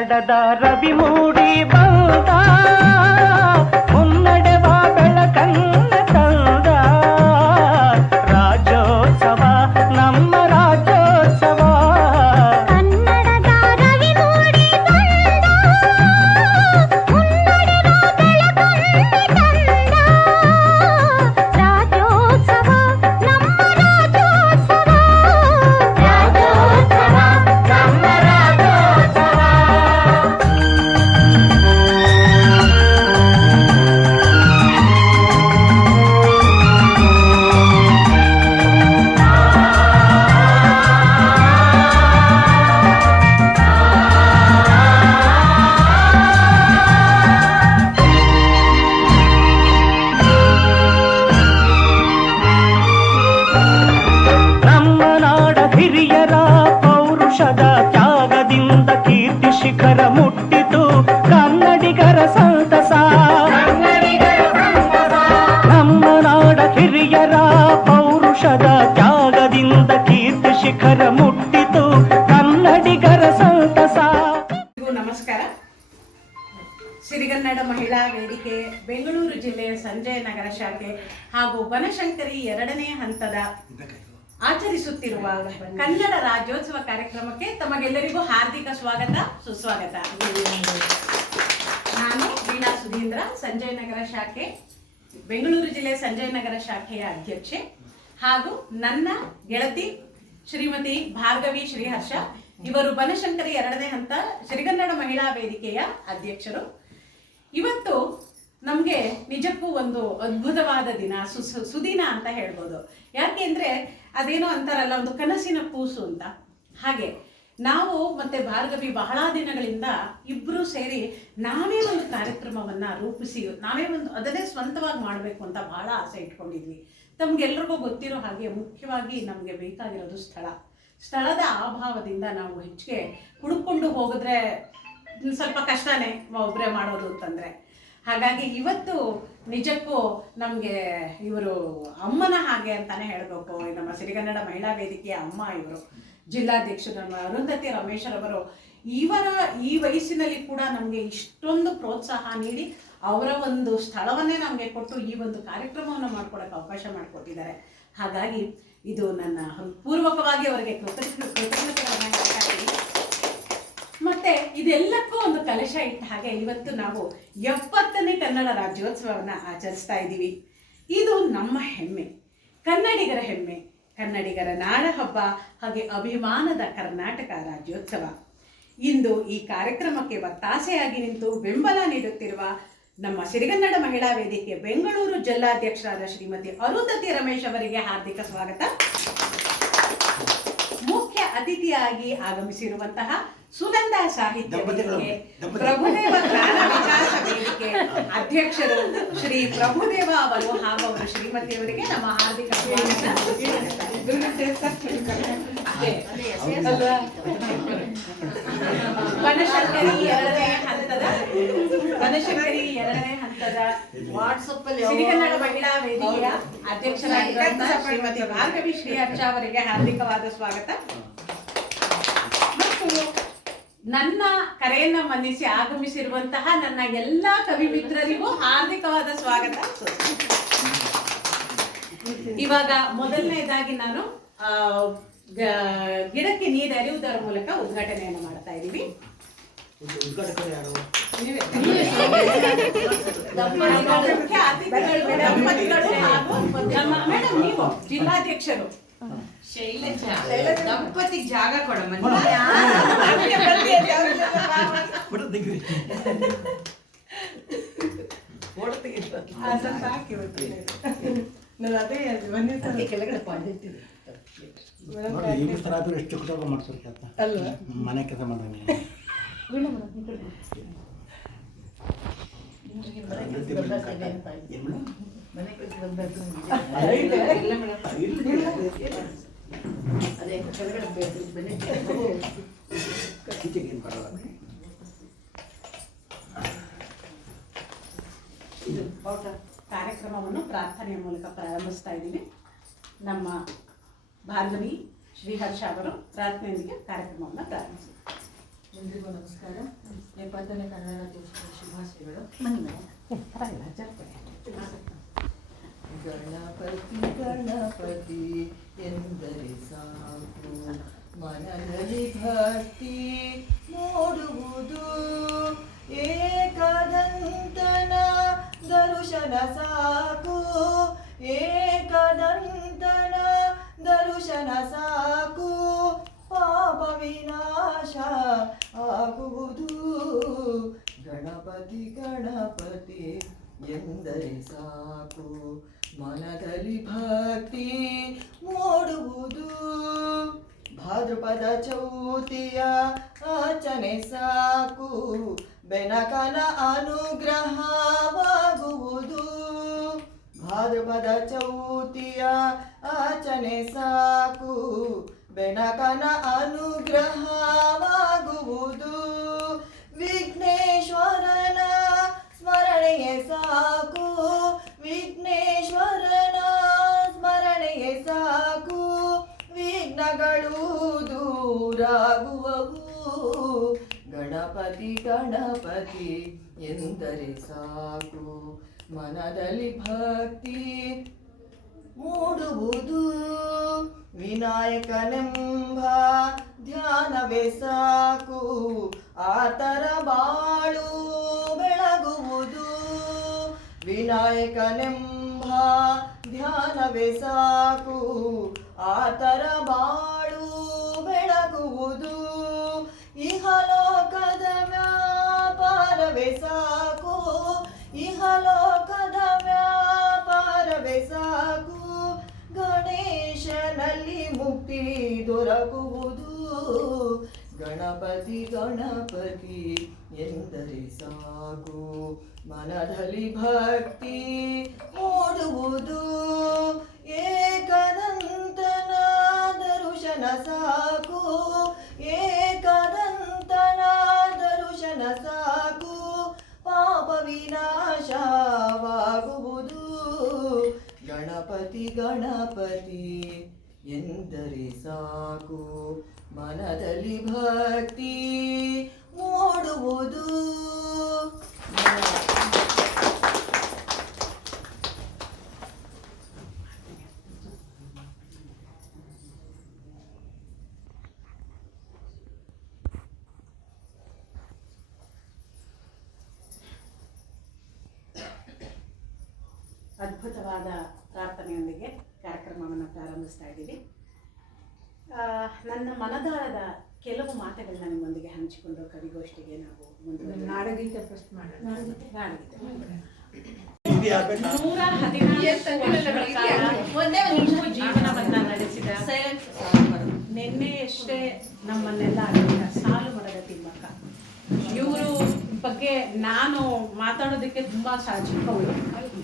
ಕನ್ನಡದ ರವಿ ಮೂಡಿ ಬಂದ ಮುನ್ನಡೆವ ಬೆಳಕನ್ನ ತಂದ ರಾಜ್ಯೋತ್ಸವ ನಮ್ಮ ರಾಜ್ಯೋತ್ಸವ ಕನ್ನಡದ ರವಿ ಮೂಡಿ ಬಂದ ಮುನ್ನಡೆವ ಬೆಳಕನ್ನ ತಂದ ರಾಜ್ಯೋತ್ಸವ ನಮ್ಮ ರಾಜ್ಯೋತ್ಸವ ರಾಜ್ಯೋತ್ಸವ ನಮ್ಮ ರಾಜ್ಯೋತ್ಸವ. ನಮ್ಮ ನಾಡ ಹಿರಿಯರ ಪೌರುಷದ ತ್ಯಾಗದಿಂದ ಕೀರ್ತಿ ಶಿಖರ ಮುಟ್ಟಿತು ಕನ್ನಡಿಗರ ಸಂತಸ. ನಮ್ಮ ನಾಡ ಹಿರಿಯರ ಪೌರುಷದ ತ್ಯಾಗದಿಂದ ಕೀರ್ತಿ ಶಿಖರ ಮುಟ್ಟಿತು ಕನ್ನಡಿಗರ ಸಂತಸ. ನಮಸ್ಕಾರ. ಸಿರಿಗನ್ನಡ ಮಹಿಳಾ ವೇದಿಕೆ ಬೆಂಗಳೂರು ಜಿಲ್ಲೆಯ ಸಂಜಯ ನಗರ ಶಾಖೆ ಹಾಗೂ ಬನಶಂಕರಿ 2ನೇ ಹಂತದ ಆಚರಿಸುತ್ತಿರುವ ಕನ್ನಡ ರಾಜ್ಯೋತ್ಸವ ಕಾರ್ಯಕ್ರಮಕ್ಕೆ ತಮಗೆಲ್ಲರಿಗೂ ಹಾರ್ದಿಕ ಸ್ವಾಗತ ಸುಸ್ವಾಗತ. ನಾನು ವೀಣಾ ಸುಧೀಂದ್ರ, ಸಂಜಯ ನಗರ ಶಾಖೆ ಬೆಂಗಳೂರು ಜಿಲ್ಲೆ ಸಂಜಯ ನಗರ ಶಾಖೆಯ ಅಧ್ಯಕ್ಷೆ ಹಾಗೂ ನನ್ನ ಗೆಳತಿ ಶ್ರೀಮತಿ ಭಾರ್ಗವಿ ಶ್ರೀಹರ್ಷ, ಇವರು ಬನಶಂಕರಿ 2ನೇ ಹಂತ ಸಿರಿಗನ್ನಡ ಮಹಿಳಾ ವೇದಿಕೆಯ ಅಧ್ಯಕ್ಷರು. ಇವತ್ತು ನಮಗೆ ನಿಜಕ್ಕೂ ಒಂದು ಅದ್ಭುತವಾದ ದಿನ, ಸುದಿನ ಅಂತ ಹೇಳ್ಬೋದು. ಯಾಕೆಂದ್ರೆ ಅದೇನೋ ಅಂತಾರಲ್ಲ, ಒಂದು ಕನಸಿನ ಕೂಸು ಅಂತ. ಹಾಗೆ ನಾವು ಮತ್ತೆ ಭಾರ್ಗವಿ ಬಹಳ ದಿನಗಳಿಂದ ಇಬ್ಬರು ಸೇರಿ ನಾವೇ ಒಂದು ಕಾರ್ಯಕ್ರಮವನ್ನ ರೂಪಿಸಿ ನಾವೇ ಒಂದು ಅದನ್ನೇ ಸ್ವಂತವಾಗಿ ಮಾಡಬೇಕು ಅಂತ ಬಹಳ ಆಸೆ ಇಟ್ಕೊಂಡಿದ್ವಿ. ತಮ್ಗೆಲ್ರಿಗೂ ಗೊತ್ತಿರೋ ಹಾಗೆ ಮುಖ್ಯವಾಗಿ ನಮಗೆ ಬೇಕಾಗಿರೋದು ಸ್ಥಳದ ಅಭಾವದಿಂದ ನಾವು ಹೆಚ್ಚಿಗೆ ಹುಡುಕೊಂಡು ಹೋಗಿದ್ರೆ ಸ್ವಲ್ಪ ಕಷ್ಟನೇ ಒಬ್ಬರೇ ಮಾಡೋದು ಅಂತಂದರೆ. ಹಾಗಾಗಿ ಇವತ್ತು ನಿಜಕ್ಕೂ ನಮಗೆ ಇವರು ಅಮ್ಮನ ಹಾಗೆ ಅಂತಾನೆ ಹೇಳಬೇಕು. ನಮ್ಮ ಸಿರಿಗನ್ನಡ ಮಹಿಳಾ ವೇದಿಕೆಯ ಅಮ್ಮ ಇವರು, ಜಿಲ್ಲಾಧ್ಯಕ್ಷರು ನಮ್ಮ ಅರುಂಧತಿ ರಮೇಶರವರು. ಇವರ ಈ ವಯಸ್ಸಿನಲ್ಲಿ ಕೂಡ ನಮಗೆ ಇಷ್ಟೊಂದು ಪ್ರೋತ್ಸಾಹ ನೀಡಿ ಅವರ ಒಂದು ಸ್ಥಳವನ್ನೇ ನಮಗೆ ಕೊಟ್ಟು ಈ ಒಂದು ಕಾರ್ಯಕ್ರಮವನ್ನು ಮಾಡ್ಕೊಡೋಕ್ಕೆ ಅವಕಾಶ ಮಾಡಿಕೊಟ್ಟಿದ್ದಾರೆ. ಹಾಗಾಗಿ ಇದು ನನ್ನ ಪೂರ್ವಕವಾಗಿ ಅವರಿಗೆ ಕೃತಜ್ಞತೆಗಳನ್ನು ಹೇಳ್ತಾ ಇದ್ದೀನಿ. ಮತ್ತೆ ಇದೆಲ್ಲಕ್ಕೂ ಒಂದು ಕಲಶ ಇಟ್ಟ ಹಾಗೆ ಇವತ್ತು ನಾವು 70ನೇ ಕನ್ನಡ ರಾಜ್ಯೋತ್ಸವವನ್ನು ಆಚರಿಸ್ತಾ ಇದ್ದೀವಿ. ಇದು ನಮ್ಮ ಹೆಮ್ಮೆ, ಕನ್ನಡಿಗರ ಹೆಮ್ಮೆ, ಕನ್ನಡಿಗರ ನಾಡ ಹಬ್ಬ, ಹಾಗೆ ಅಭಿಮಾನದ ಕರ್ನಾಟಕ ರಾಜ್ಯೋತ್ಸವ. ಇಂದು ಈ ಕಾರ್ಯಕ್ರಮಕ್ಕೆ ಒತ್ತಾಸೆಯಾಗಿ ನಿಂತು ಬೆಂಬಲ ನೀಡುತ್ತಿರುವ ನಮ್ಮ ಸಿರಿಗನ್ನಡ ಮಹಿಳಾ ವೇದಿಕೆ ಬೆಂಗಳೂರು ಜಿಲ್ಲಾಧ್ಯಕ್ಷರಾದ ಶ್ರೀಮತಿ ಅರುಂಧತಿ ರಮೇಶ್ ಅವರಿಗೆ ಹಾರ್ದಿಕ ಸ್ವಾಗತ. ಮುಖ್ಯ ಅತಿಥಿಯಾಗಿ ಆಗಮಿಸಿರುವಂತಹ ಸುಗಂಧ ಸಾಹಿತ್ಯ ವೇದಿಕೆ, ಪ್ರಭುದೇವ ಜ್ಞಾನ ವಿಕಾಸ ವೇದಿಕೆ ಅಧ್ಯಕ್ಷರು ಶ್ರೀ ಪ್ರಭುದೇವ ಅವರು ಹಾಗೂ ಅವರ ಶ್ರೀಮತಿಯವರಿಗೆ ನಮ್ಮ ಹಾರ್ದಿಕ ಸ್ವಾಗತ. ಬನಶಂಕರಿ 2ನೇ ಹಂತದ ಸಿರಿಗನ್ನಡ ಮಹಿಳಾ ವೇದಿಕೆಯ ಅಧ್ಯಕ್ಷರಾಗಿರುವಂತಹ ಶ್ರೀಮತಿ ಭಾರ್ಗವಿ ಶ್ರೀಹರ್ಷ ಅವರಿಗೆ ಹಾರ್ದಿಕವಾದ ಸ್ವಾಗತ. ಮತ್ತು ನನ್ನ ಕರೆಯನ್ನ ಮನ್ನಿಸಿ ಆಗಮಿಸಿರುವಂತಹ ನನ್ನ ಎಲ್ಲ ಕವಿ ಮಿತ್ರರಿಗೂ ಹಾರ್ದಿಕವಾದ ಸ್ವಾಗತ. ಇವಾಗ ಮೊದಲನೇದಾಗಿ ನಾನು ಗಿಡಕ್ಕೆ ನೀರು ಎರೆಯುವುದರ ಮೂಲಕ ಉದ್ಘಾಟನೆಯನ್ನು ಮಾಡ್ತಾ ಇದ್ದೀವಿ. ಮೇಡಮ್, ನೀವು ಜಿಲ್ಲಾಧ್ಯಕ್ಷರು ಶೈಲಜಾ ದಂಪತಿಗೆ ಜಾಗ ಕೊಡಮ್ಮ. ಮನೆ ಕೆಲಸ ಮಾಡೋಣ. ಕಾರ್ಯಕ್ರಮವನ್ನು ಪ್ರಾರ್ಥನೆಯ ಮೂಲಕ ಪ್ರಾರಂಭಿಸ್ತಾ ಇದ್ದೀವಿ. ನಮ್ಮ ಭಾರ್ಗವಿ ಶ್ರೀಹರ್ಷ ಅವರು ಪ್ರಾರ್ಥನೆಯೊಂದಿಗೆ ಕಾರ್ಯಕ್ರಮವನ್ನು ಪ್ರಾರಂಭಿಸಿದ್ದಾರೆ. ಎಲ್ರಿಗೂ ನಮಸ್ಕಾರ. 70ನೇ ಕನ್ನಡ ರಾಜ್ಯೋತ್ಸವ ಶುಭಾಶಯಗಳು. ಗಣಪತಿ ಗಣಪತಿ ಎಂದರೆ ಸಾಕು, ಮನದಲ್ಲಿ ಭಕ್ತಿ ಮೂಡುವುದು. ಏಕದಂತನ ದರ್ಶನ ಸಾಕು, ಏಕದಂತನ ದರ್ಶನ ಸಾಕು, ಪಾಪ ವಿನಾಶ ಆಗುವುದು. ಗಣಪತಿ ಗಣಪತಿ ಎಂದರೆ ಸಾಕು, ಮನದಲ್ಲಿ ಭಕ್ತಿ ಮೂಡುವುದು. ಭಾದ್ರಪದ ಚೌತಿಯ ಆಚನೆ ಸಾಕು, ಬೆನಕನ ಅನುಗ್ರಹವಾಗುವುದು. ಭಾದ್ರಪದ ಚೌತಿಯ ಆಚನೆ ಸಾಕು, ಬೆನಕನ ಅನುಗ್ರಹವಾಗುವುದು. ವಿಘ್ನೇಶ್ವರನ ಸ್ಮರಣೆಯೇ ಸಾಕು, ವಿಘ್ನೇಶ್ವರನ ಸ್ಮರಣೆಯೇ ಸಾಕು, ವಿಘ್ನಗಳು ದೂರಾಗುವವು. ಗಣಪತಿ ಗಣಪತಿ ಎಂದರೆ ಸಾಕು, ಮನದಲ್ಲಿ ಭಕ್ತಿ ಮೂಡುವುದು. ವಿನಾಯಕನೆಂಬ ಧ್ಯಾನವೇ ಸಾಕು, ಆತರ ಬಾಳು ಬೆಳಗುವುದು. ವಿನಾಯಕನೆಂಬ ಧ್ಯಾನವೇ ಸಾಕು, ಆತರ ಬಾಳು ಬೆಳಗುವುದು. ಇಹಲೋಕದ ವ್ಯಾಪಾರವೇ ಸಾಕು, ಇಹಲೋಕದ ವ್ಯಾಪಾರವೇ ಸಾಕು, ಗಣೇಶನಲ್ಲಿ ಮುಕ್ತಿ ದೊರಕುವುದು. ಗಣಪತಿ ಗಣಪತಿ ಎಂದರೆ ಸಾಕು, ಮನದಲ್ಲಿ ಭಕ್ತಿ ಮೂಡುವುದು. ಏಕದಂತನ ದರ್ಶನ ಸಾಕು, ಏಕದಂತನ ದರ್ಶನ ಸಾಕು, ಪಾಪ ವಿನಾಶವಾಗುವುದು. ಗಣಪತಿ ಗಣಪತಿ ಎಂದರೆ ಸಾಕು, ಮನದಲ್ಲಿ ಭಕ್ತಿ ಮೂಡುವುದು. ಅದ್ಭುತವಾದ ಪ್ರಾರ್ಥನೆಯೊಂದಿಗೆ ಕಾರ್ಯಕ್ರಮವನ್ನು ಪ್ರಾರಂಭಿಸ್ತಾ ಇದ್ದೀವಿ. ನನ್ನ ಮನದಾಳದ ಕೆಲವು ಮಾತುಗಳನ್ನ ನಿಮ್ಮೊಂದಿಗೆ ಹಂಚಿಕೊಂಡು ಕವಿಗೋಷ್ಠಿಗೆ ನಾವು ಮುಂದುವರಿಯೋಣ. ನಾಡಗೀತೆ ಫಸ್ಟ್ ಮಾಡೋಣ. ನಾಡಗೀತೆ 114 ಜೀವನವನ್ನ ನಡೆಸಿದ ನಿನ್ನೆಯಷ್ಟೇ ನಮ್ಮನ್ನೆಲ್ಲ ಆಗಿದ್ದ ಸಾಲು ಮರದ ತಿಮ್ಮಕ್ಕ ಇವರು ಬಗ್ಗೆ ನಾನು ಮಾತಾಡೋದಕ್ಕೆ ತುಂಬಾ ಚಿಕ್ಕವಳು.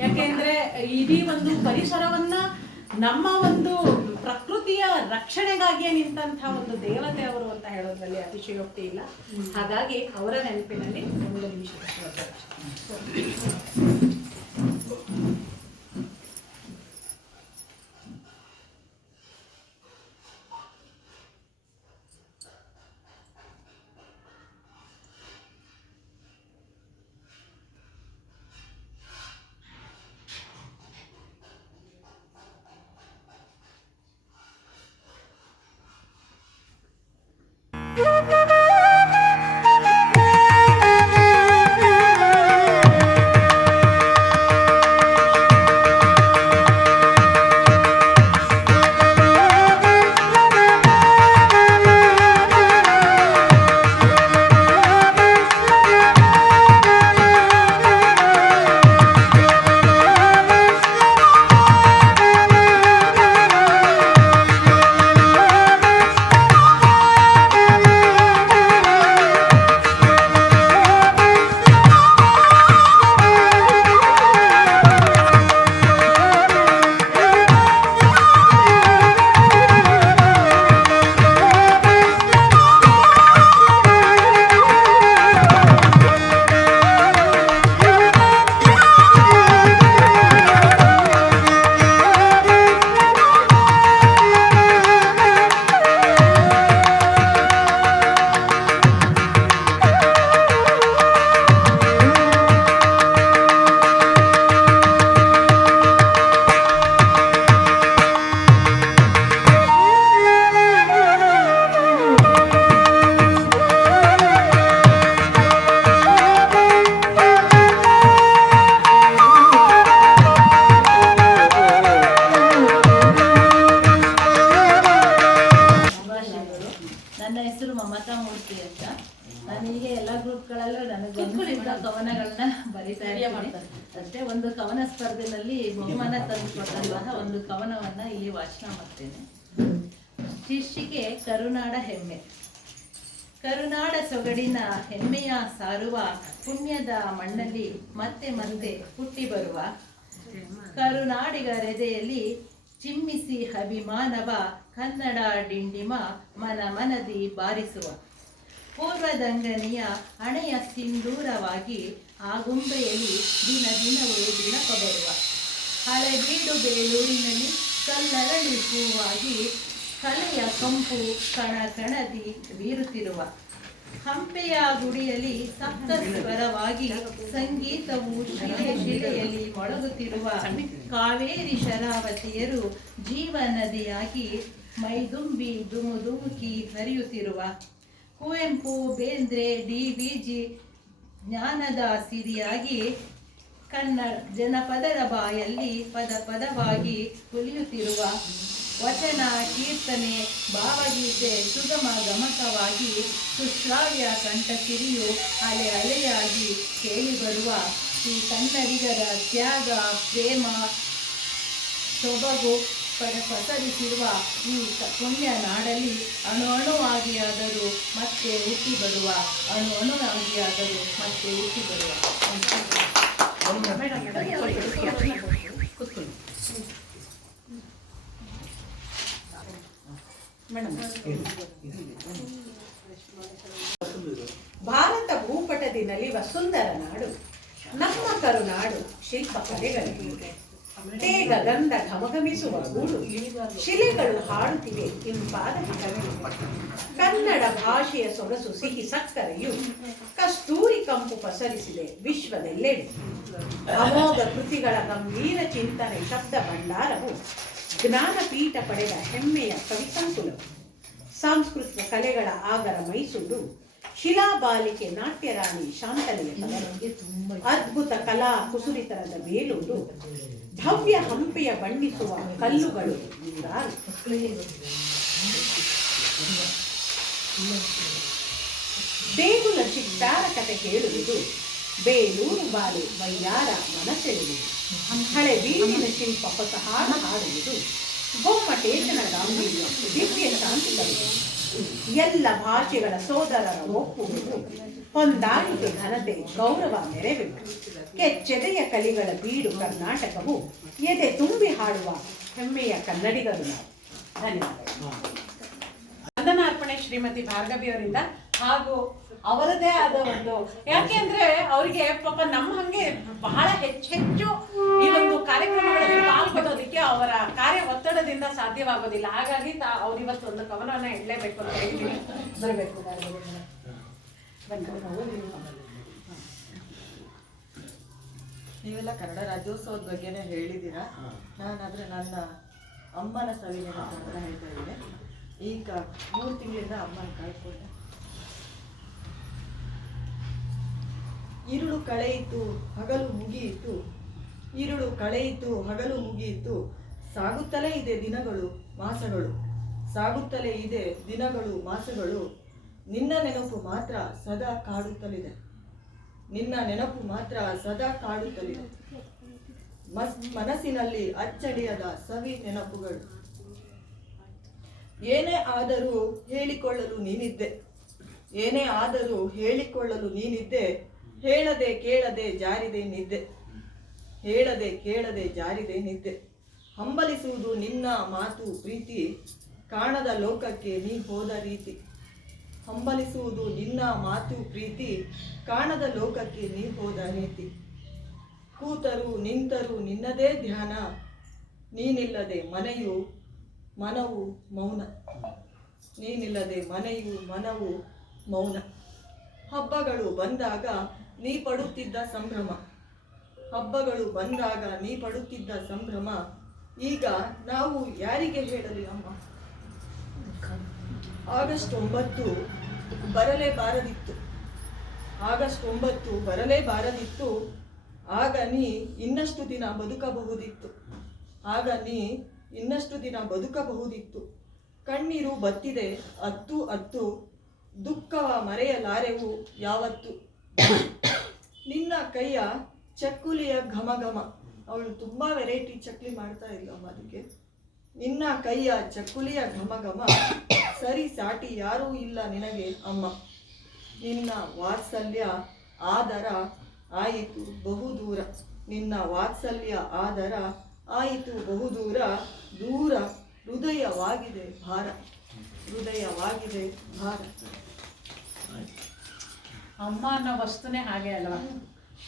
ಯಾಕೆಂದ್ರೆ ಇಡೀ ಒಂದು ಪರಿಸರವನ್ನ ನಮ್ಮ ಒಂದು ಪ್ರಕೃತಿಯ ರಕ್ಷಣೆಗಾಗಿಯೇ ನಿಂತಹ ಒಂದು ದೇವತೆ ಅವರು ಅಂತ ಹೇಳೋದ್ರಲ್ಲಿ ಅತಿಶಯೋಕ್ತಿ ಇಲ್ಲ. ಹಾಗಾಗಿ ಅವರ ನೆನಪಿನಲ್ಲಿ ಒಂದು ನಿಮಿಷ ಹೆಸರು ಮಮತಾ ಮೂರ್ತಿ ಅಂತ. ನಾನು ಹೀಗೆ ಎಲ್ಲ ಗ್ರೂಪ್ಗಳಲ್ಲೂ ನನಗೆ ಅನಿಸಿದ ಕವನಗಳನ್ನ ಬರಿತಾ ಇರ್ತೀನಿ. ಅಷ್ಟೇ ಒಂದು ಕವನ ಸ್ಪರ್ಧೆಯಲ್ಲಿ ಬಹುಮಾನ ತಂದುಕೊಟ್ಟಂತಹ ಒಂದು ಕವನವನ್ನ ಇಲ್ಲಿ ವಾಚನ ಮಾಡ್ತೇನೆ. ಶೀರ್ಷಿಕೆ ಕರುನಾಡ ಹೆಮ್ಮೆ. ಕರುನಾಡ ಸೊಗಡಿನ ಹೆಮ್ಮೆಯ ಸಾರುವ ಪುಣ್ಯದ ಮಣ್ಣಲ್ಲಿ ಮತ್ತೆ ಮತ್ತೆ ಹುಟ್ಟಿ ಬರುವ ಕರುನಾಡಿಗರೆದೆಯಲ್ಲಿ ಚಿಮ್ಮಿಸಿ ಅಭಿಮಾನವ ಕನ್ನಡ ಡಿಂಡಿಮ ಮನ ಮನದಿ ಬಾರಿಸುವ ಪೂರ್ವದಂಗನೆಯ ಹಣೆಯ ಸಿಂಧೂರವಾಗಿ ಆಗುಂಬೆಯಲ್ಲಿ ದಿನ ದಿನವೂ ದಿನಪ ಬರುವ ಹಳೆಬೀಡು ಬೇಲೂರಿನಲ್ಲಿ ಕಲ್ಲರಳಿ ಹೂವಾಗಿ ಕಲೆಯ ಕಂಪು ಕಣ ಕಣದಿ ಬೀರುತ್ತಿರುವ ಹಂಪೆಯ ಗುಡಿಯಲ್ಲಿ ಸಪ್ತ ಸ್ವರವಾಗಿ ಸಂಗೀತವು ಶಿಲೆ ಶಿಲೆಯಲ್ಲಿ ಮೊಳಗುತ್ತಿರುವ ಕಾವೇರಿ ಶರಾವತಿಯರು ಜೀವ ನದಿಯಾಗಿ ಮೈದುಂಬಿ ಧುಮುಕಿ ಹರಿಯುತ್ತಿರುವ ಕುವೆಂಪು ಬೇಂದ್ರೆ ಡಿ.ವಿ.ಜಿ ಜ್ಞಾನದ ಸಿರಿಯಾಗಿ ಕನ್ನಡ ಜನಪದರ ಬಾಯಲ್ಲಿ ಪದ ಪದವಾಗಿ ಉಲಿಯುತ್ತಿರುವ ವಚನ ಕೀರ್ತನೆ ಭಾವಗೀತೆ ಸುಗಮ ಗಮಕವಾಗಿ ಸುಶ್ರಾವ್ಯ ಕಂಠಸಿರಿಯು ಅಲೆ ಅಲೆಯಾಗಿ ಕೇಳಿಬರುವ ಈ ಕನ್ನಡಿಗರ ತ್ಯಾಗ ಪ್ರೇಮ ಸೊಬಗು ಪಸರಿಸಿರುವ ಈ ಪುಣ್ಯ ನಾಡಲ್ಲಿ ಅಣು ಅಣುವಾಗಿಯಾದರೂ ಮತ್ತೆ ಹುಟ್ಟಿ ಬರುವ ಅಣು ಅಣುವಾಗಿಯಾದರೂ ಮತ್ತೆ ಹುಟ್ಟಿ ಬರುವ ಭಾರತ ಭೂಪಟದಿ ಸುಂದರ ನಾಡು ನಮ್ಮ ಕರುನಾಡು ಶಿಲ್ಪ ಕಲೆಗಳಿಗೆ ತೇಗ ಗಂಧ ಘಮಘಮಿಸುವ ಗೂಡು ಶಿಲೆಗಳು ಹಾಡುತ್ತಿವೆ ಇಂಪಾದ ಹಿತಗಳು ಕನ್ನಡ ಭಾಷೆಯ ಸೊಗಸು ಸಿಹಿ ಸಕ್ಕರೆಯು ಕಸ್ತೂರಿ ಕಂಪು ಪಸರಿಸಿದೆ ವಿಶ್ವದೆಲ್ಲೆಡೆ ಅಮೋಘ ಕೃತಿಗಳ ಗಂಭೀರ ಚಿಂತನೆ ಶಬ್ದ ಭಂಡಾರವು ಜ್ಞಾನಪೀಠ ಪಡೆದ ಹೆಮ್ಮೆಯ ಕವಿಸಂಕುಲವು ಸಾಂಸ್ಕೃತಿಕ ಕಲೆಗಳ ಆಗರ ಮೈಸೂರು ಶಿಲಾಬಾಲಿಕೆ ನಾಟ್ಯರಾಣಿ ಶಾಂತಲೆಯ ಕಲೆ ಅದ್ಭುತ ಕಲಾ ಕುಸುರಿತನದ ಬೇಲೂರು ಭವ್ಯ ಹಂಪೆಯ ಬಣ್ಣಿಸುವ ಕಲ್ಲುಗಳು ನೂರಾರು ದೇಗುಲ ಚಿತ್ತಾರ ಕತೆ ಕೇಳುವುದು ಬೇಲೂರು ಬಾಲು ವೈಯಾರ ಮನಸೆಳೆಯುವುದು ಹಳೆ ಬೀಳಿನ ಶಿಲ್ಪ ಹೊಸ ಹಾಡು ಹಾಡುವುದು ಗೊಮ್ಮಟೇಶನ ಗಾಂಭೀರ್ಯ ದಿವ್ಯ ಶಾಂತಿ ತರುವುದು ಎಲ್ಲ ಭಾಷೆಗಳ ಸೋದರರ ಒಪ್ಪುವುದು ಹೊಂದಾಣಿಕೆ ಘನತೆ ಗೌರವ ಮೆರೆಯುವುದು ಕೆಚ್ಚೆದೆಯ ಕಲಿಗಳ ಬೀಡು ಕರ್ನಾಟಕವು ಎದೆ ತುಂಬಿ ಹಾಡುವ ಹೆಮ್ಮೆಯ ಕನ್ನಡಿಗರು ನಾವು. ಧನ್ಯವಾದಗಳು. ವಂದನಾರ್ಪಣೆ ಶ್ರೀಮತಿ ಭಾರ್ಗವಿ ಅವರಿಂದ ಹಾಗೂ ಅವರದೇ ಆದ ಒಂದು ಯಾಕೆಂದ್ರೆ ಅವರಿಗೆ ಪಾಪ ನಮ್ಮ ಹಂಗೆ ಬಹಳ ಹೆಚ್ಚೆಚ್ಚು ಈ ಒಂದು ಕಾರ್ಯಕ್ರಮಗಳಲ್ಲಿ ಪಾಲ್ಗೊಳ್ಳೋದಕ್ಕೆ ಅವರ ಕಾರ್ಯ ಒತ್ತಡದಿಂದ ಸಾಧ್ಯವಾಗೋದಿಲ್ಲ. ಹಾಗಾಗಿ ಅವರಿವತ್ತು ಒಂದು ಕವನವನ್ನ ಇಡಲೇಬೇಕು ಅಂತ ಹೇಳ್ತೀನಿ. ಬರಬೇಕು ನೀವೆಲ್ಲ ಕನ್ನಡ ರಾಜ್ಯೋತ್ಸವದ ಬಗ್ಗೆನೇ ಹೇಳಿದ್ದೀರಾ. ನಾನಾದರೆ ನನ್ನ ಅಮ್ಮನ ಸವಿನ ಕನ್ನಡ ಹೇಳ್ತಾ ಇದ್ದೀನಿ. ಈಗ 3 ತಿಂಗಳಿಂದ ಅಮ್ಮನ ಕಳ್ಕೊಂಡೆ. ഇരുಳು ಕಳೆಯಿತು ಹಗಲು ಮುಗಿಯಿತು, ഇരുಳು ಕಳೆಯಿತು ಹಗಲು ಮುಗಿಯಿತು, ಸಾಗುತ್ತಲೇ ಇದೆ ದಿನಗಳು ಮಾಸಗಳು, ಸಾಗುತ್ತಲೇ ಇದೆ ದಿನಗಳು ಮಾಸಗಳು, ನಿನ್ನ ನೆನಪು ಮಾತ್ರ ಸದಾ ಕಾಡುತ್ತಲಿದೆ, ನಿನ್ನ ನೆನಪು ಮಾತ್ರ ಸದಾ ಕಾಡುತ್ತಲಿದೆ, ಮನಸ್ಸಿನಲ್ಲಿ ಅಚ್ಚಳಿಯದ ಸವಿ ನೆನಪುಗಳು. ಏನೇ ಆದರೂ ಹೇಳಿಕೊಳ್ಳಲು ನೀನಿದ್ದೆ, ಏನೇ ಆದರೂ ಹೇಳಿಕೊಳ್ಳಲು ನೀನಿದ್ದೆ, ಹೇಳದೆ ಕೇಳದೆ ಜಾರಿದೆ ನಿದ್ದೆ, ಹೇಳದೆ ಕೇಳದೆ ಜಾರಿದೆ ನಿದ್ದೆ. ಹಂಬಲಿಸುವುದು ನಿನ್ನ ಮಾತು ಪ್ರೀತಿ, ಕಾಣದ ಲೋಕಕ್ಕೆ ನೀ ಹೋದ ರೀತಿ, ಹಂಬಲಿಸುವುದು ನಿನ್ನ ಮಾತು ಪ್ರೀತಿ, ಕಾಣದ ಲೋಕಕ್ಕೆ ನೀ ಹೋದ ರೀತಿ. ಕೂತರು ನಿಂತರು ನಿನ್ನದೇ ಧ್ಯಾನ, ನೀನಿಲ್ಲದೆ ಮನೆಯು ಮನವು ಮೌನ, ನೀನಿಲ್ಲದೆ ಮನೆಯು ಮನವು ಮೌನ. ಹಬ್ಬಗಳು ಬಂದಾಗ ನೀ ಪಡುತ್ತಿದ್ದ ಸಂಭ್ರಮ, ಹಬ್ಬಗಳು ಬಂದಾಗ ನೀ ಪಡುತ್ತಿದ್ದ ಸಂಭ್ರಮ, ಈಗ ನಾವು ಯಾರಿಗೆ ಹೇಳಲಿ ಅಮ್ಮ. ಆಗಸ್ಟ್ 9 ಬರಲೇಬಾರದಿತ್ತು, ಆಗಸ್ಟ್ 9 ಬರಲೇಬಾರದಿತ್ತು, ಆಗ ನೀ ಇನ್ನಷ್ಟು ದಿನ ಬದುಕಬಹುದಿತ್ತು, ಆಗ ನೀ ಇನ್ನಷ್ಟು ದಿನ ಬದುಕಬಹುದಿತ್ತು. ಕಣ್ಣೀರು ಬತ್ತಿದೆ ಅತ್ತು ಅತ್ತು, ದುಃಖವ ಮರೆಯಲಾರೆವು ಯಾವತ್ತು. ನಿನ್ನ ಕೈಯ ಚಕ್ಕುಲಿಯ ಘಮ ಘಮ. ಅವಳು ತುಂಬಾ ವೆರೈಟಿ ಚಕ್ಲಿ ಮಾಡ್ತಾ ಇಲ್ಲಮ್ಮ ಅದಕ್ಕೆ. ನಿನ್ನ ಕೈಯ ಚಕ್ಕುಲಿಯ ಘಮ ಘಮ, ಸರಿ ಸಾಟಿ ಯಾರೂ ಇಲ್ಲ ನಿನಗೆ ಅಮ್ಮ. ನಿನ್ನ ವಾತ್ಸಲ್ಯ ಆದರ ಆಯಿತು ಬಹುದೂರ. ನಿನ್ನ ವಾತ್ಸಲ್ಯ ಆದರ ಆಯಿತು ಬಹುದೂರ. ದೂರ ಹೃದಯವಾಗಿದೆ ಭಾರ, ಹೃದಯವಾಗಿದೆ ಭಾರ. ಅಮ್ಮ ಅನ್ನೋ ವಸ್ತುನೇ ಹಾಗೆ ಅಲ್ವಾ?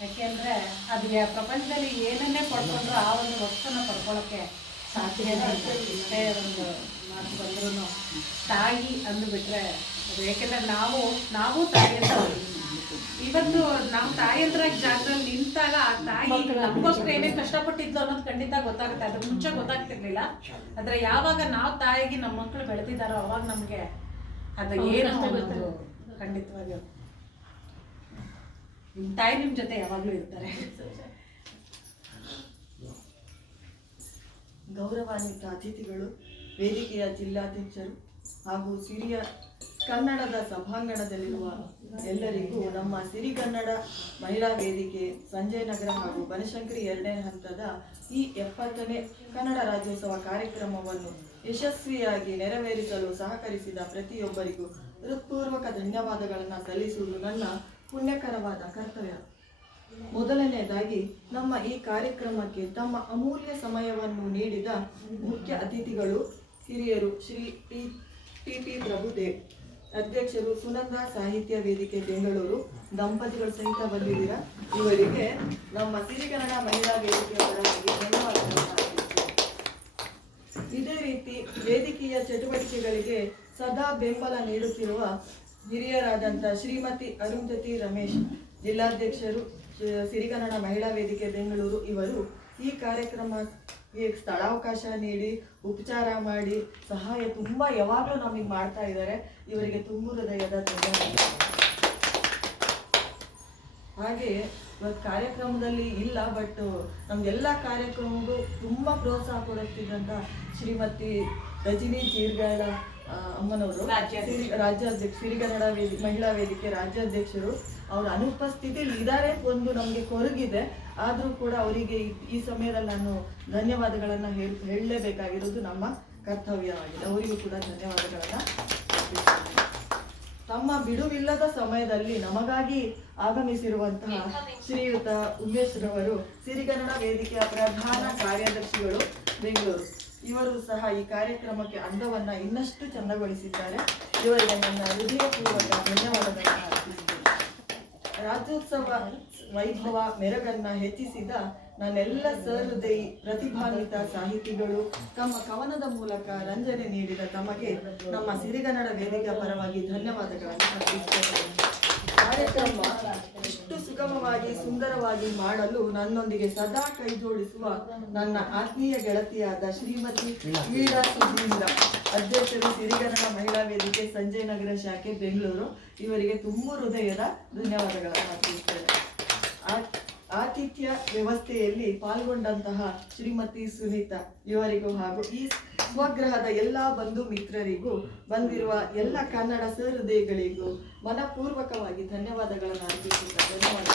ಯಾಕೆಂದ್ರೆ ಅದಿಗೆ ಪ್ರಪಂಚದಲ್ಲಿ ಏನನ್ನೇ ಪಡ್ಕೊಂಡ್ರು ಆ ಒಂದು ವಸ್ತುನ ಪಡ್ಕೊಳ್ಳೋಕ್ಕೆ ಸಾಧ್ಯನೇ ಇಲ್ಲ. ಎಷ್ಟೇ ಒಂದು ಮಾತು ಬಂದ್ರೂ ತಾಯಿ ಅಂದುಬಿಟ್ರೆ ಅದು. ಯಾಕೆಂದ್ರೆ ನಾವು ತಾಯಿಯಂತ ಇವತ್ತು ನಾವು ತಾಯಿಯಂದ್ರ ಜಾಗದಲ್ಲಿ ನಿಂತಾಗ ಆ ತಾಯಿ ನಮಗೋಸ್ಕರ ಏನೇ ಕಷ್ಟಪಟ್ಟಿದ್ಲು ಅನ್ನೋದು ಖಂಡಿತ ಗೊತ್ತಾಗುತ್ತೆ. ಅದ್ರ ಮುಂಚೆ ಗೊತ್ತಾಗ್ತಿರ್ಲಿಲ್ಲ. ಆದ್ರೆ ಯಾವಾಗ ನಾವು ತಾಯಿಗೆ ನಮ್ಮ ಮಕ್ಕಳು ಬೆಳೆದಿದ್ದಾರೋ ಅವಾಗ ನಮ್ಗೆ ಅದು ಏನು ಅನ್ನೋದು ಖಂಡಿತವಾಗಿ. ನಿಮ್ಮ ತಾಯಿ ನಿಮ್ಮ ಜೊತೆ ಯಾವಾಗಲೂ ಇರ್ತಾರೆ. ಗೌರವಾನ್ವಿತ ಅತಿಥಿಗಳು, ವೇದಿಕೆಯ ಜಿಲ್ಲಾಧ್ಯಕ್ಷರು ಹಾಗೂ ಸಿರಿಯ ಕನ್ನಡದ ಸಭಾಂಗಣದಲ್ಲಿರುವ ಎಲ್ಲರಿಗೂ ನಮ್ಮ ಸಿರಿಗನ್ನಡ ಮಹಿಳಾ ವೇದಿಕೆ ಸಂಜಯನಗರ ಹಾಗೂ ಬನಶಂಕರಿ 2ನೇ ಹಂತದ ಈ 70ನೇ ಕನ್ನಡ ರಾಜ್ಯೋತ್ಸವ ಕಾರ್ಯಕ್ರಮವನ್ನು ಯಶಸ್ವಿಯಾಗಿ ನೆರವೇರಿಸಲು ಸಹಕರಿಸಿದ ಪ್ರತಿಯೊಬ್ಬರಿಗೂ ಹೃತ್ಪೂರ್ವಕ ಧನ್ಯವಾದಗಳನ್ನು ಸಲ್ಲಿಸುವುದು ನನ್ನ ಪುಣ್ಯಕರವಾದ ಕರ್ತವ್ಯ. ಮೊದಲನೆಯದಾಗಿ ನಮ್ಮ ಈ ಕಾರ್ಯಕ್ರಮಕ್ಕೆ ತಮ್ಮ ಅಮೂಲ್ಯ ಸಮಯವನ್ನು ನೀಡಿದ ಮುಖ್ಯ ಅತಿಥಿಗಳು ಹಿರಿಯರು ಶ್ರೀ ಟಿ ಪ್ರಭುದೇವ್, ಅಧ್ಯಕ್ಷರು ಸುನಂದ ಸಾಹಿತ್ಯ ವೇದಿಕೆ ಬೆಂಗಳೂರು, ದಂಪತಿಗಳು ಸಹಿತ ಬಂದಿದ್ದೀರಾ. ಇವರಿಗೆ ನಮ್ಮ ಸಿರಿಗನ್ನಡ ಮಹಿಳಾ ವೇದಿಕೆಯ ಪರವಾಗಿ ಧನ್ಯವಾದಗಳನ್ನು ಅರ್ಪಿಸುತ್ತೇವೆ. ಇದೇ ರೀತಿ ವೇದಿಕೆಯ ಚಟುವಟಿಕೆಗಳಿಗೆ ಸದಾ ಬೆಂಬಲ ನೀಡುತ್ತಿರುವ ಹಿರಿಯರಾದಂಥ ಶ್ರೀಮತಿ ಅರುಂಧತಿ ರಮೇಶ್, ಜಿಲ್ಲಾಧ್ಯಕ್ಷರು ಸಿರಿಗನ್ನಡ ಮಹಿಳಾ ವೇದಿಕೆ ಬೆಂಗಳೂರು, ಇವರು ಈ ಕಾರ್ಯಕ್ರಮಕ್ಕೆ ಸ್ಥಳಾವಕಾಶ ನೀಡಿ ಉಪಚಾರ ಮಾಡಿ ಸಹಾಯ ತುಂಬ ಯಾವಾಗಲೂ ನಮಗೆ ಮಾಡ್ತಾ ಇದ್ದಾರೆ. ಇವರಿಗೆ ತುಂಬು ಹೃದಯದ ಧನ್ಯವಾದ. ಹಾಗೆ ಇವತ್ತು ಕಾರ್ಯಕ್ರಮದಲ್ಲಿ ಇಲ್ಲ, ಬಟ್ ನಮ್ಗೆಲ್ಲ ಕಾರ್ಯಕ್ರಮಕ್ಕೂ ತುಂಬ ಪ್ರೋತ್ಸಾಹ ಕೊಡುತ್ತಿದ್ದಂಥ ಶ್ರೀಮತಿ ರಜನಿ ಜೀರ್ಗಾಳ ಅಮ್ಮನವರು, ರಾಜ್ಯಾಧ್ಯಕ್ಷ ಸಿರಿಗನ್ನಡ ಮಹಿಳಾ ವೇದಿಕೆ ರಾಜ್ಯಾಧ್ಯಕ್ಷರು. ಅವರ ಅನುಪಸ್ಥಿತಿಯಲ್ಲಿ ಇದ್ದಾರೆ ಒಂದು ನಮಗೆ ಕೊರಗಿದೆ. ಆದರೂ ಕೂಡ ಅವರಿಗೆ ಈ ಸಮಯದಲ್ಲಿ ನಾನು ಧನ್ಯವಾದಗಳನ್ನು ಹೇಳಲೇಬೇಕಾಗಿರೋದು ನಮ್ಮ ಕರ್ತವ್ಯವಾಗಿದೆ. ಅವರಿಗೂ ಕೂಡ ಧನ್ಯವಾದಗಳನ್ನು ಅರ್ಪಿಸುತ್ತೇನೆ. ತಮ್ಮ ಬಿಡುವಿಲ್ಲದ ಸಮಯದಲ್ಲಿ ನಮಗಾಗಿ ಆಗಮಿಸಿರುವಂತಹ ಶ್ರೀಯುತ ಉಮೇಶ್ ರವರು, ಸಿರಿಗನ್ನಡ ವೇದಿಕೆಯ ಪ್ರಧಾನ ಕಾರ್ಯದರ್ಶಿಗಳು ಬೆಂಗಳೂರು, ಇವರು ಸಹ ಈ ಕಾರ್ಯಕ್ರಮಕ್ಕೆ ಅಂದವನ್ನು ಇನ್ನಷ್ಟು ಚಂದಗೊಳಿಸಿದ್ದಾರೆ. ಇವರಿಗೆ ನನ್ನ ಹೃದಯಪೂರ್ವಕ ಧನ್ಯವಾದಗಳನ್ನು ಅರ್ಪಿಸುತ್ತೇನೆ. ರಾಜ್ಯೋತ್ಸವ ವೈಭವ ಮೆರಗನ್ನ ಹೆಚ್ಚಿಸಿದ ನನ್ನೆಲ್ಲ ಸಹೃದಯಿ ಪ್ರತಿಭಾನ್ವಿತ ಸಾಹಿತಿಗಳು, ತಮ್ಮ ಕವನದ ಮೂಲಕ ರಂಜನೆ ನೀಡಿದ ತಮಗೆ ನಮ್ಮ ಸಿರಿಗನ್ನಡ ವೇದಿಕೆಯ ಪರವಾಗಿ ಧನ್ಯವಾದಗಳನ್ನು ಅರ್ಪಿಸುತ್ತೇನೆ. ಕಾರ್ಯಕ್ರಮ ಇಷ್ಟು ಸುಗಮವಾಗಿ ಸುಂದರವಾಗಿ ಮಾಡಲು ನನ್ನೊಂದಿಗೆ ಸದಾ ಕೈ ಜೋಡಿಸುವ ನನ್ನ ಆತ್ಮೀಯ ಗೆಳತಿಯಾದ ಶ್ರೀಮತಿ ವೀಣಾ ಸುಧೀಂದ್ರ, ಅಧ್ಯಕ್ಷರು ಸಿರಿಗನ್ನಡ ಮಹಿಳಾ ವೇದಿಕೆ ಸಂಜಯನಗರ ಶಾಖೆ ಬೆಂಗಳೂರು, ಇವರಿಗೆ ತುಂಬು ಹೃದಯದ ಧನ್ಯವಾದಗಳನ್ನು ಅರ್ಪಿಸುತ್ತೇನೆ. ಆತಿಥ್ಯ ವ್ಯವಸ್ಥೆಯಲ್ಲಿ ಪಾಲ್ಗೊಂಡಂತಹ ಶ್ರೀಮತಿ ಸುನೀತಾ, ಇವರಿಗೂ ಹಾಗೂ ಈ ಸ್ವಗ್ರಹದ ಎಲ್ಲ ಬಂಧು ಮಿತ್ರರಿಗೂ ಬಂದಿರುವ ಎಲ್ಲ ಕನ್ನಡ ಸಹೃದಯಗಳಿಗೂ ಮನಪೂರ್ವಕವಾಗಿ ಧನ್ಯವಾದಗಳನ್ನು ಅರ್ಪಿಸುತ್ತಾ ಧನ್ಯವಾದ.